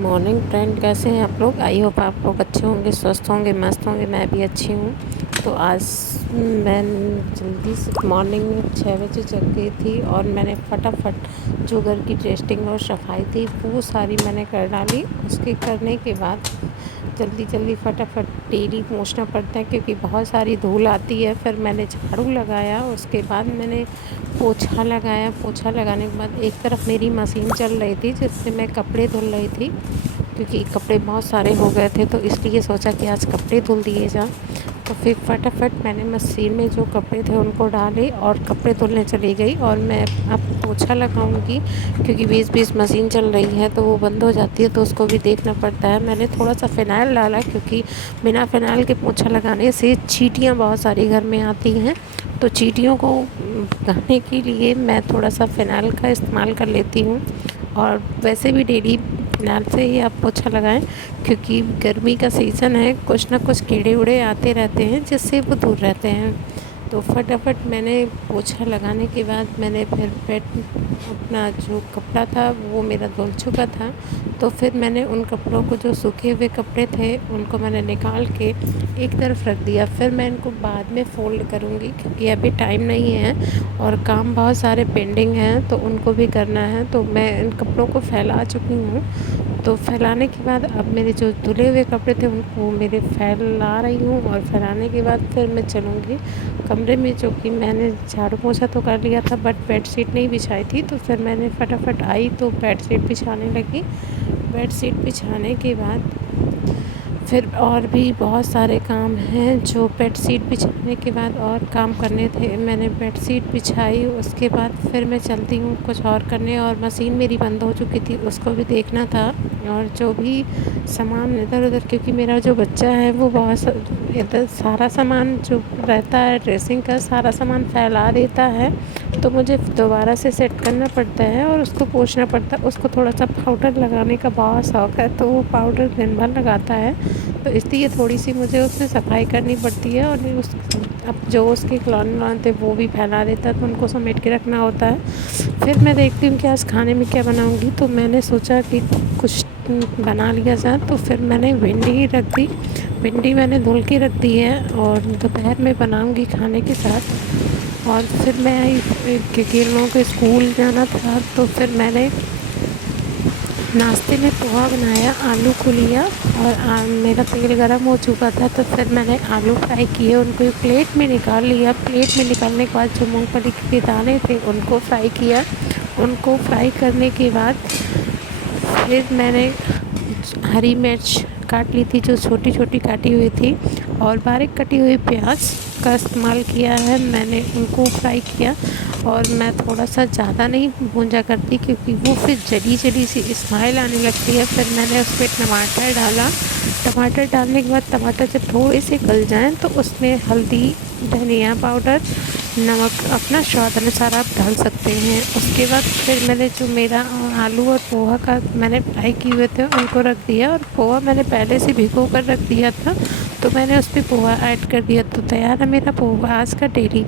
Morning friend, कैसे हैं आप लोग। आई होप आप लोग अच्छे होंगे, स्वस्थ होंगे, मस्त होंगे। मैं भी अच्छी हूँ। तो आज मैं जल्दी से मॉर्निंग में 6 बजे जग गई थी और मैंने फटाफट जो घर की टेस्टिंग और सफाई थी वो सारी मैंने कर डाली। उसके करने के बाद जल्दी जल्दी फटाफट डेली पोंछना पड़ता है क्योंकि बहुत सारी धूल आती है। फिर मैंने झाड़ू लगाया, उसके बाद मैंने पोछा लगाया। पोछा लगाने के बाद एक तरफ मेरी मशीन चल रही थी जिससे मैं कपड़े धुल रही थी क्योंकि कपड़े बहुत सारे हो गए थे, तो इसलिए सोचा कि आज कपड़े धुल दिए जाएं। तो फिर फटाफट मैंने मशीन में जो कपड़े थे उनको डाले और कपड़े धुलने चली गई। और मैं अब पोछा लगाऊंगी क्योंकि बीच बीच मशीन चल रही है तो वो बंद हो जाती है, तो उसको भी देखना पड़ता है। मैंने थोड़ा सा फ़िनाइल डाला क्योंकि बिना फ़िनाइल के पोछा लगाने से चींटियाँ बहुत सारी घर में आती हैं, तो चींटियों को भगाने के लिए मैं थोड़ा सा फ़िनाइल का इस्तेमाल कर लेती हूँ। और वैसे भी डेली फ़िनाइल से ही आप पोछा लगाएं क्योंकि गर्मी का सीज़न है, कुछ ना कुछ कीड़े उड़े आते रहते हैं जिससे वो दूर रहते हैं। तो फटाफट मैंने पोछा लगाने के बाद मैंने फिर बेड अपना जो कपड़ा था वो मेरा धुल चुका था, तो फिर मैंने उन कपड़ों को, जो सूखे हुए कपड़े थे, उनको मैंने निकाल के एक तरफ रख दिया। फिर मैं इनको बाद में फ़ोल्ड करूँगी क्योंकि अभी टाइम नहीं है और काम बहुत सारे पेंडिंग हैं तो उनको भी करना है। तो मैं इन कपड़ों को फैला चुकी हूँ। तो फैलाने के बाद अब मेरे जो धुले हुए कपड़े थे उनको मेरे फैला रही हूँ और फैलाने के बाद फिर मैं चलूँगी कमरे में, जो कि मैंने झाड़ू पोछा तो कर लिया था बट बेडशीट नहीं बिछाई थी। तो फिर मैंने फटाफट आई तो बेडशीट बिछाने लगी। बेडशीट बिछाने के बाद फिर और भी बहुत सारे काम हैं जो बेडशीट बिछाने के बाद और काम करने थे। मैंने बेडशीट बिछाई, उसके बाद फिर मैं चलती हूँ कुछ और करने। और मशीन मेरी बंद हो चुकी थी, उसको भी देखना था। और जो भी सामान इधर उधर, क्योंकि मेरा जो बच्चा है वो बहुत इधर सारा सामान जो रहता है ड्रेसिंग का सारा सामान फैला देता है, तो मुझे दोबारा से सेट करना पड़ता है और उसको पोंछना पड़ता है। उसको थोड़ा सा पाउडर लगाने का बहुत शौक़ है तो वो पाउडर दिन भर लगाता है, तो इसलिए थोड़ी सी मुझे उसमें सफाई करनी पड़ती है। और उस अब जो उसके खिलौने थे वो भी फैला देता है तो उनको समेट के रखना होता है। फिर मैं देखती हूँ कि आज खाने में क्या बनाऊँगी, तो मैंने सोचा कि कुछ बना लिया जाए। तो फिर मैंने भिंडी रख दी। भिंडी मैंने धुल के रख दी है और दोपहर में बनाऊँगी खाने के साथ। और फिर मैं आई क्योंकि इन लोगों को स्कूल जाना था, तो फिर मैंने नाश्ते में पोहा बनाया, आलू को लिया और मेरा तेल गरम हो चुका था तो फिर मैंने आलू फ्राई किए, उनको एक प्लेट में निकाल लिया। प्लेट में निकालने के बाद जो मूंगफली के दाने थे उनको फ्राई किया। उनको फ्राई करने के बाद फिर मैंने हरी मिर्च काट ली थी, जो छोटी छोटी काटी हुई थी, और बारीक कटी हुई प्याज का इस्तेमाल किया है। मैंने उनको फ्राई किया और मैं थोड़ा सा ज़्यादा नहीं भूंजा करती क्योंकि वो फिर जली जली सी स्मेल आने लगती है। फिर मैंने उस पर टमाटर डाला। टमाटर डालने के बाद टमाटर जब थोड़े से गल जाएं तो उसमें हल्दी, धनिया पाउडर, नमक अपना स्वाद अनुसार आप डाल सकते हैं। उसके बाद फिर मैंने जो मेरा आलू और पोहा का मैंने फ्राई किए हुए थे उनको रख दिया, और पोहा मैंने पहले से भिगो कर रख दिया था तो मैंने उस पर पोहा ऐड कर दिया। तो तैयार है मेरा पोहा आज का डेली।